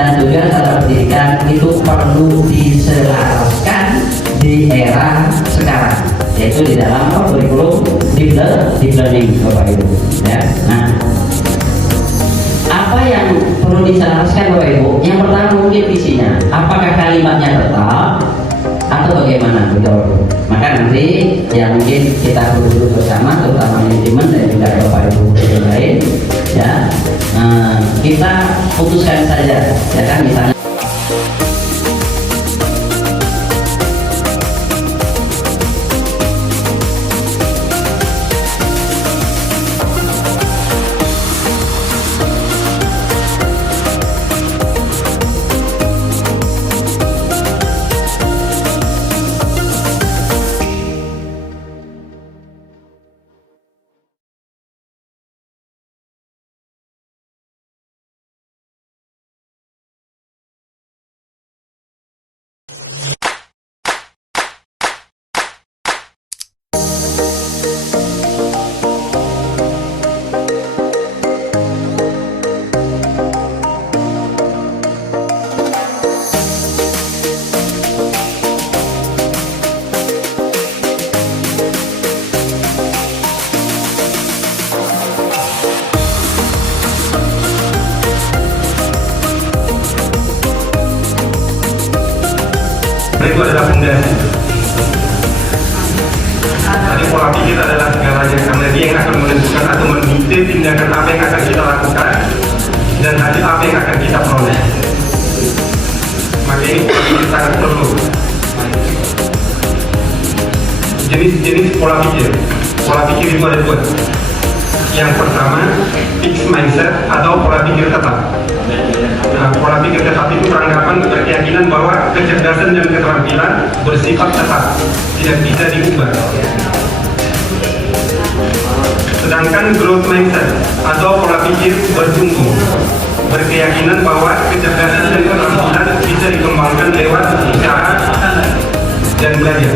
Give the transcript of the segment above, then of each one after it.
dan tujuan standar pendidikan itu perlu diselaraskan di era sekarang, yaitu di dalam kurikulum deep learning Bapak Ibu ya. Nah, apa yang perlu diselaraskan Bapak Ibu? Yang pertama mungkin visinya, apakah kalimatnya tetap atau bagaimana gitu. Maka nanti ya mungkin kita duduk bersama, terutama manajemen dan juga Bapak Ibu yang lain ya, kita putuskan saja ya kan, misalnya itu adalah fondasi. Tadi pola pikir adalah segalanya, karena dia yang akan menentukan atau mendikte tindakan apa yang akan kita lakukan dan hasil apa yang akan kita peroleh. Maka ini pola pikir sangat perlu. Jenis-jenis pola pikir. Pola pikir itu ada dua. Yang pertama, fixed mindset atau pola pikir tetap. Nah, pola pikir tetap itu beranggapan berkeyakinan bahwa kecerdasan dan keterampilan bersifat tetap, tidak bisa diubah. Sedangkan growth mindset atau pola pikir bertumbuh, berkeyakinan bahwa kecerdasan dan keterampilan bisa dikembangkan lewat usaha dan belajar.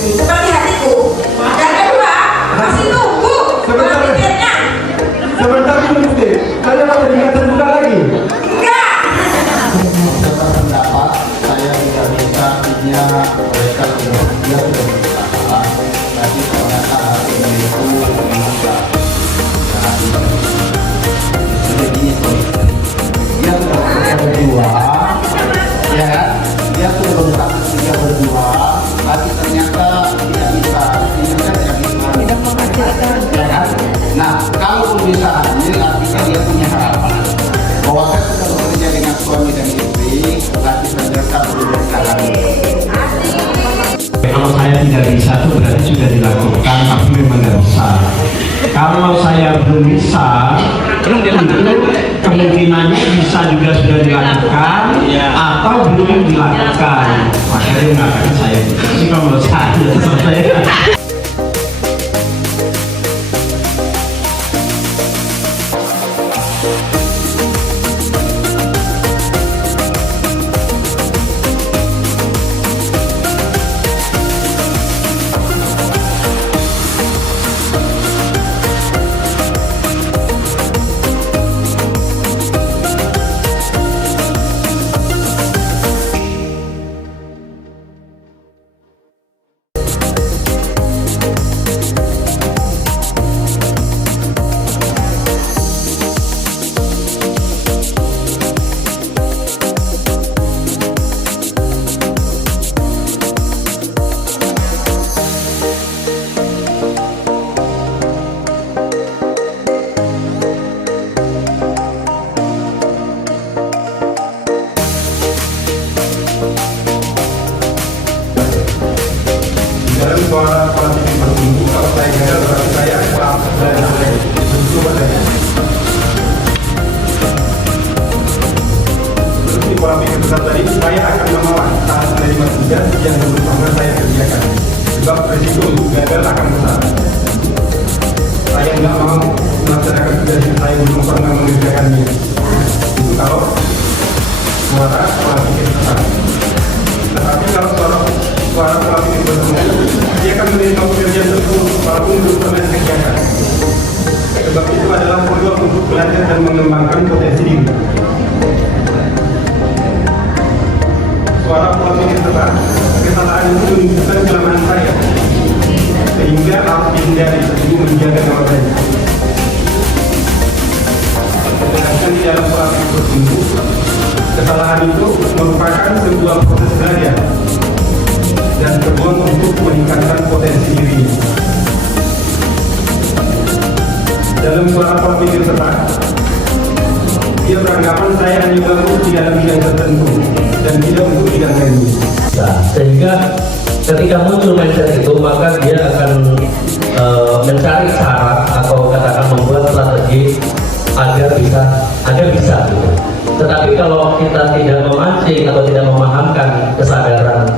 Seperti hatiku. Dan kedua, masih tunggu pola pikirnya. Sebentar dulu, kalian mau jadi terbuka lagi? Enggak. Pendapat saya tidak bisa punya mereka dia sudah berusaha, tapi ternyata hasilnya itu memang tidak. Jadi dia sudah berusaha berdua, ya kan? Dia sudah berusaha tiga berdua, tapi ternyata tidak bisa, tidak menghasilkan, ya kan? Nah, kalau bisa hasil, artinya dia punya harapan bahwa saya sudah bekerja dengan suami dan istri, tapi ternyata belum berjalan. Kalau saya tidak bisa itu berarti sudah dilakukan, tapi memang tidak bisa. Kalau saya belum bisa, kemungkinannya bisa juga sudah dilakukan atau belum dilakukan. Makanya dia mengatakan saya bisa. Sih kalau saya. Suara pola pikir bertumbuh, kalau saya gagal berarti saya kurang dan coba saya. Terus di pola pikir besar tadi, saya akan menolak saat menerima tugas yang belum pernah saya kerjakan. sebab risiko untuk gagal akan besar. Saya nggak mau melaksanakan tugas yang saya belum pernah mengerjakannya. Itu kalau suara pola pikir tetap. Tetapi kalau suara pola pikir bertemu, dia akan menerima pekerjaan tersebut walaupun belum pernah dikerjakan. Sebab itu adalah peluang untuk belajar dan mengembangkan potensi diri. Suara pola pikir tetap, kesalahan itu menunjukkan kelemahan saya, sehingga harus dihindari untuk menjaga nama baik. Sedangkan di dalam pola pikir bertumbuh, kesalahan itu merupakan sebuah proses belajar dan peluang untuk meningkatkan potensi diri. Dalam suara pola pikir tetap, dia beranggapan saya hanya bagus di dalam bidang tertentu dan tidak untuk bidang lainnya. Nah, sehingga ketika muncul mindset itu, maka dia akan mencari cara atau katakan membuat strategi agar bisa gitu. Tetapi kalau kita tidak memancing atau tidak memahamkan kesadaran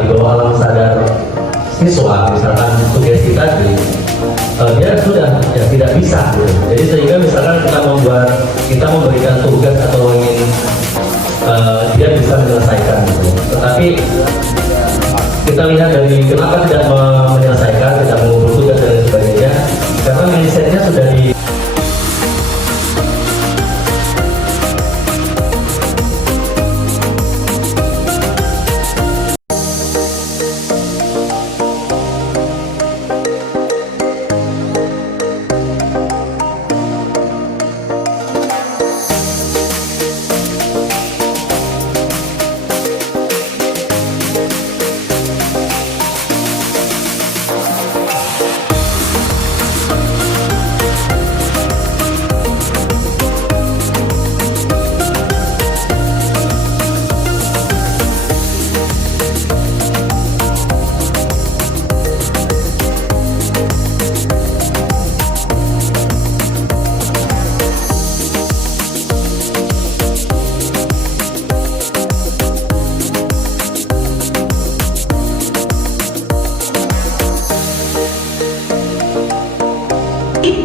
di bawah alam sadar siswa, misalkan sugesti tadi, dia sudah ya tidak bisa gitu. Jadi sehingga misalkan kita memberikan tugas atau ingin dia bisa menyelesaikan gitu. Tetapi kita lihat dari kenapa tidak menyelesaikan, tidak mengumpul tugas dan lain sebagainya, karena mindsetnya sudah di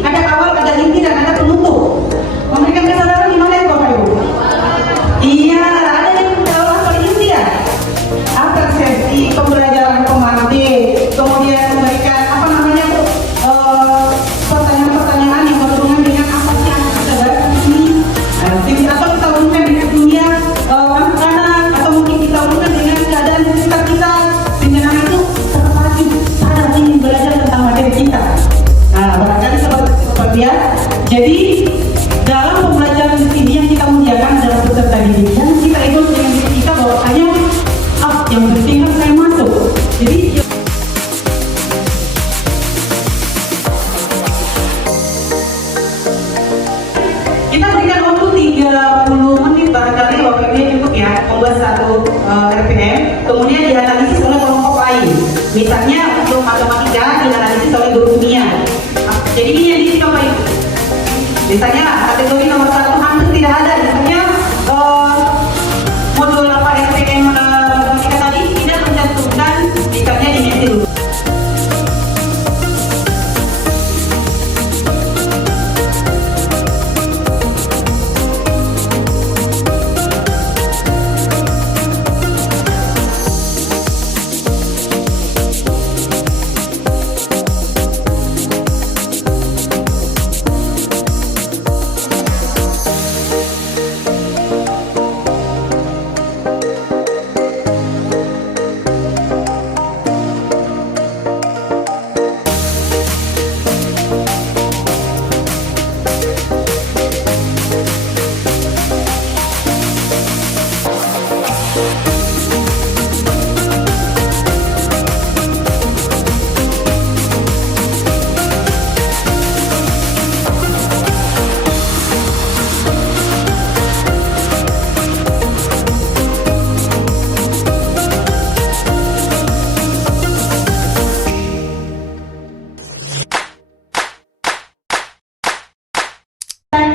ada awal, ada inti, dan ada penutup. Memberikan kesadaran di mana itu Bapak Ibu? Iya, ada yang awal paling inti ya. Apresiasi, pembelajaran komande, kemudian memberikan apa namanya tuh pertanyaan-pertanyaan yang berhubungan dengan apa sih yang kita bahas di sini. Atau kita hubungkan dengan dunia anak-anak, atau mungkin kita hubungkan dengan keadaan di sekitar kita, sehingga anak itu terpacu sadar ingin belajar tentang materi kita. Nah, barangkali sobat ya. Jadi dalam pembelajaran di sini yang kita muliakan adalah peserta didik, dan kita ikut dengan diri kita bahwasanya yang penting kan saya masuk. Jadi kita berikan waktu 30 menit barangkali waktunya cukup ya membuat satu RPM, kemudian dianalisis oleh kelompok lain. Misalnya untuk matematika dianalisis oleh guru kimia. Jadi ini yang diisi Bapak Ibu. Misalnya kategori nomor 1 hampir tidak ada. Misalnya modul RPM matematika tadi tidak mencantumkan misalnya dimensi dulu.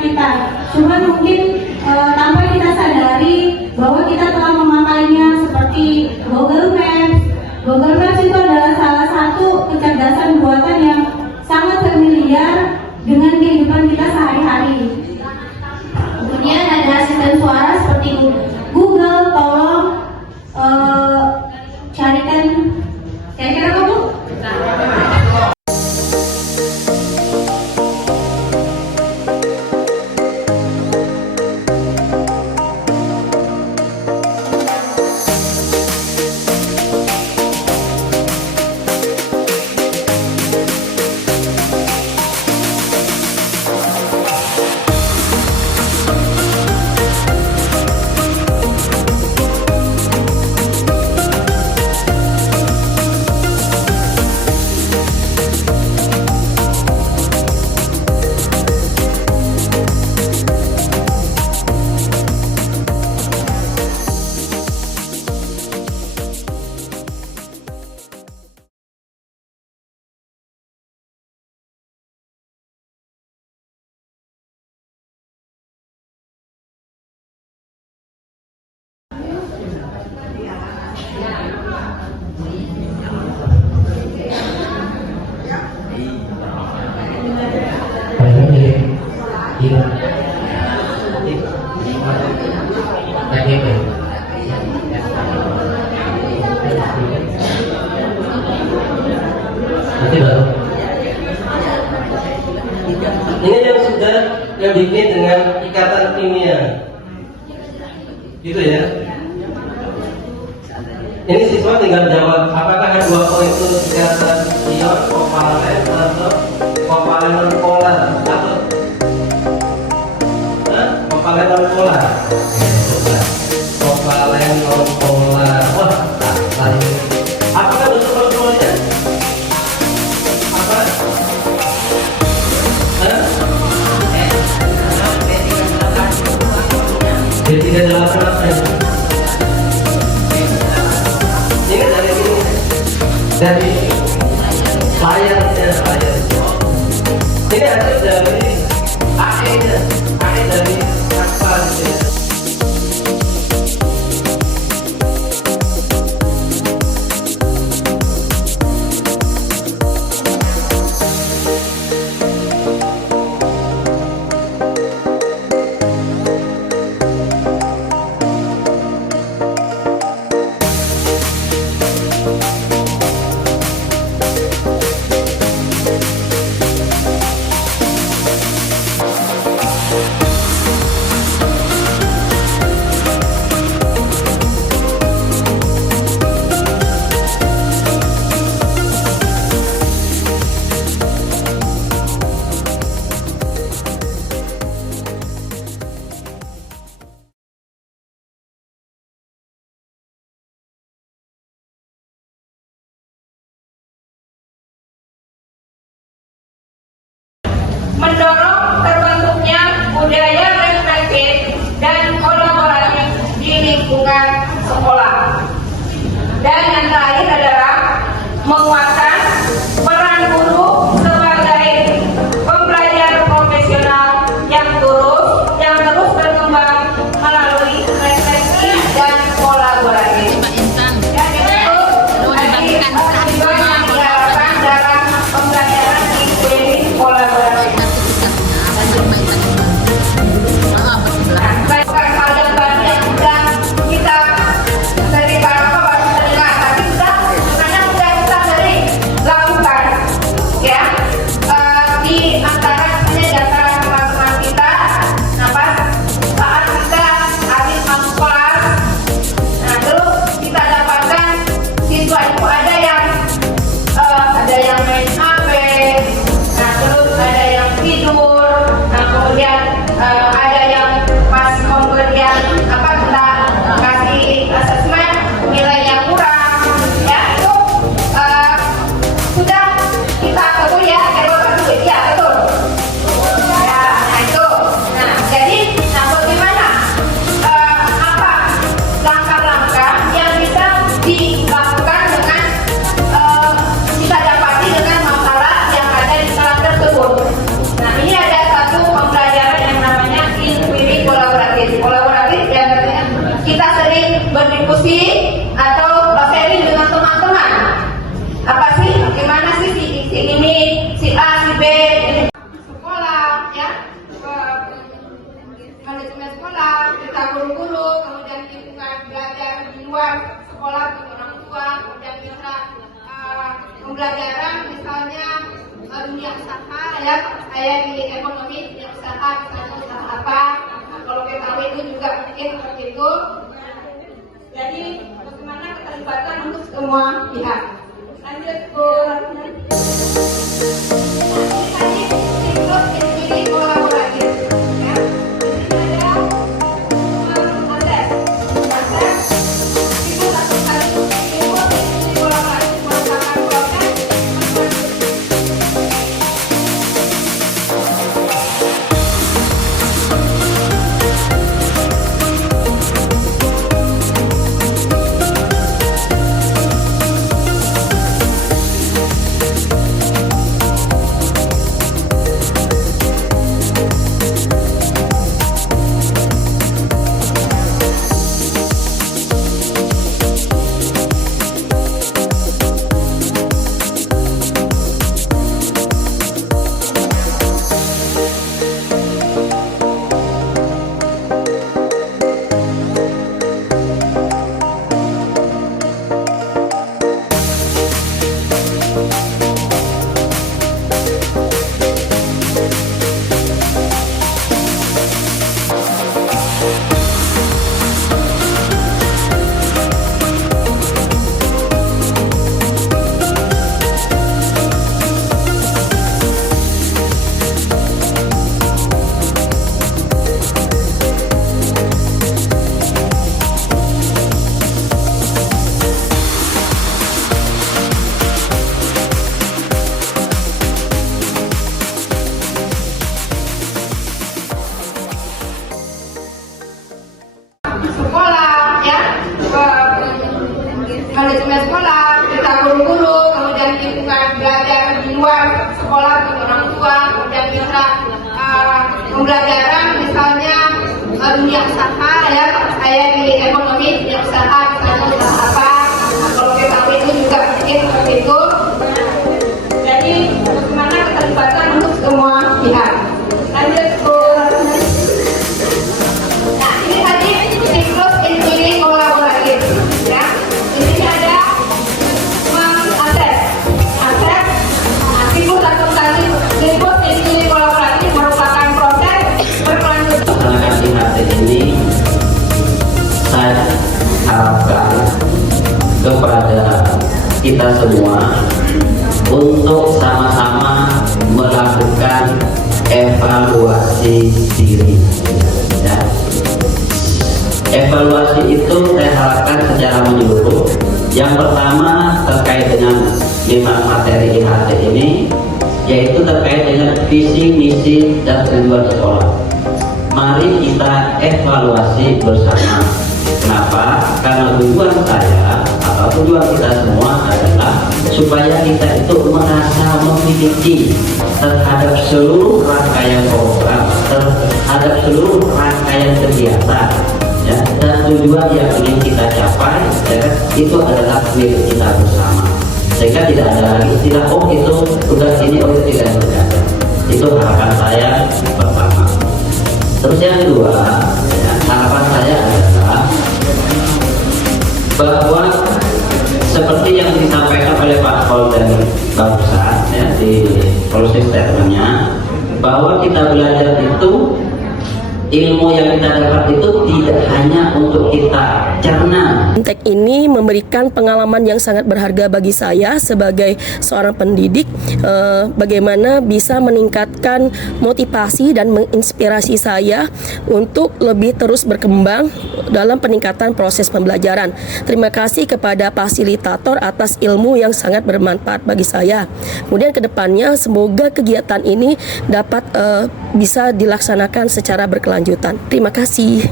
kita, cuma mungkin tanpa kita sadari bahwa kita telah memakainya seperti Google Maps. Google Maps itu adalah salah satu satu kecerdasan buatan yang sangat familiar dengan kehidupan kita sehari-hari. Kemudian ada asisten suara seperti Google, tolong carikan kira-kira kamu? Ini yang sudah yang bikin dengan ikatan kimia, gitu ya. Ini siswa tinggal jawab apakah H2O itu ikatan ion, kovalen atau kovalen non polar atau kovalen non polar. Kovalen non polar. Wah, apakah bentuk molekulnya? Apa? D3 apa? Ini dari ini, dari layar. Ini hasil dari AE dari apa? Mendorong terbentuknya budaya reflektif dan kolaboratif di lingkungan sekolah. Dan yang terakhir adalah menguatkan peran guru sebagai pembelajar profesional yang terus berkembang melalui refleksi dan kolaboratif. Dan itu akibat yang diharapkan dalam pembelajaran inklusif kolaboratif. Kita dari para bapak sudah dengar, tapi kita sebenarnya sudah dari pembelajaran misalnya dunia usaha ya, saya di ekonomi dunia usaha, misalnya usaha apa, nah, kalau PKW itu juga mungkin seperti itu. Jadi bagaimana keterlibatan untuk semua pihak. Lanjut Bu. Tadi siklus industri kolaboratif ya. Ini ada proses siklus satu kali siklus industri kolaboratif merupakan proses sekolah ya, manajemen sekolah, kita guru-guru, kemudian lingkungan belajar di luar sekolah bagi orang tua, kemudian bisa pembelajaran misalnya dunia usaha ya, saya di ekonomi dunia usaha, misalnya usaha apa, nah, kalau PKW itu juga mungkin seperti itu. Jadi bagaimana keterlibatan untuk semua pihak. Lanjut Bu. Nah, ini tadi siklus industri kolaboratif ya. Di sini ada aset. Nah, siklus satu kali siklus industri kolaboratif merupakan proses berkelanjutan. Masyarakat IHT ini saya harapkan kepada kita semua untuk sama-sama melakukan evaluasi diri ya. Evaluasi itu saya harapkan secara menyeluruh. Yang pertama terkait dengan 5 materi IHT ini, yaitu terkait dengan visi, misi, dan tujuan sekolah. Mari kita evaluasi bersama. Kenapa? Karena tujuan saya atau tujuan kita semua adalah supaya kita itu merasa memiliki terhadap seluruh rangkaian program, terhadap seluruh rangkaian kegiatan ya, dan tujuan yang ingin kita capai ya, itu adalah milik kita bersama, sehingga tidak ada lagi istilah oh itu udah ini, oh itu tidak ada. Itu harapan saya pertama. Terus yang kedua ya, harapan saya adalah bahwa seperti yang disampaikan oleh Pak Pol dan barusan ya, di proses statementnya, bahwa kita belajar itu, ilmu yang kita dapat itu tidak hanya untuk kita cerna. Tek ini memberikan pengalaman yang sangat berharga bagi saya sebagai seorang pendidik, bagaimana bisa meningkatkan motivasi dan menginspirasi saya untuk lebih terus berkembang dalam peningkatan proses pembelajaran. Terima kasih kepada fasilitator atas ilmu yang sangat bermanfaat bagi saya. Kemudian kedepannya semoga kegiatan ini dapat bisa dilaksanakan secara berkelanjutan. Terima kasih.